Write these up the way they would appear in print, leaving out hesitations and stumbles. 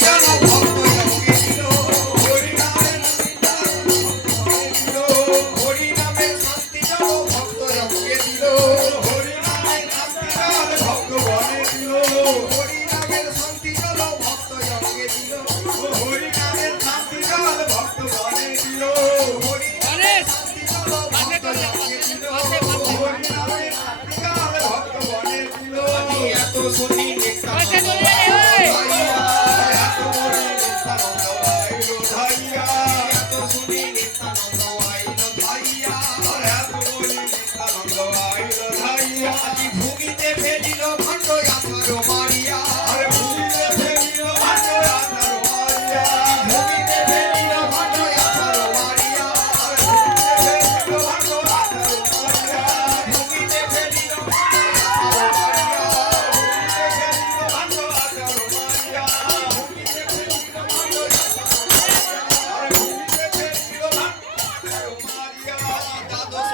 জন ভক্ত জঙ্গে দিল হরি নামের শান্তি জন ভক্ত জঙ্গে দিল হরি নামের শান্তি জন ভক্ত বনে দিল হরি নামের শান্তি জন ভক্ত জঙ্গে দিল হরি নামের শান্তি জন ভক্ত বনে দিল হরি নামের শান্তি জন ভক্ত জঙ্গে দিল হরি নামের শান্তি জন ভক্ত বনে দিল এত শুনি ভূমিতে ফেলিল খণ্ড আঠারো মারিয়া ভূমিতে ফেলিল খণ্ড আঠারো মারিয়া ভূমিতে ফেলিল খণ্ড আঠারো মারিয়া ভূমিতে ফেলিল খণ্ড আঠারো মারিয়া ভূমিতে ফেলিল খণ্ড ভূমিতে ফেলিল আঠারো মারিয়া দ্বাদশ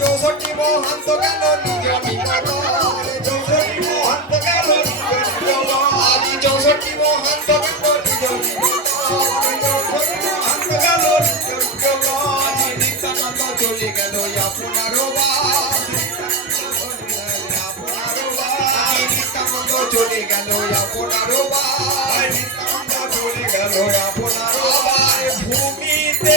চৌষট্টি মহান্ত গেল নিজ নিকটরে চৌষট্টি মহান্ত গেল আদি চৌষট্টি মহান্ত গেল নিজ নিকটরে চৌষট্টি মহান্ত গেল নিজ নিকটরে নিত্যানন্দ চলে গেল আপনার বাস নিত্যানন্দ চলে গেল আপনার বাস নিত্যানন্দ চলে গেল আপনার বাস ভূমিতে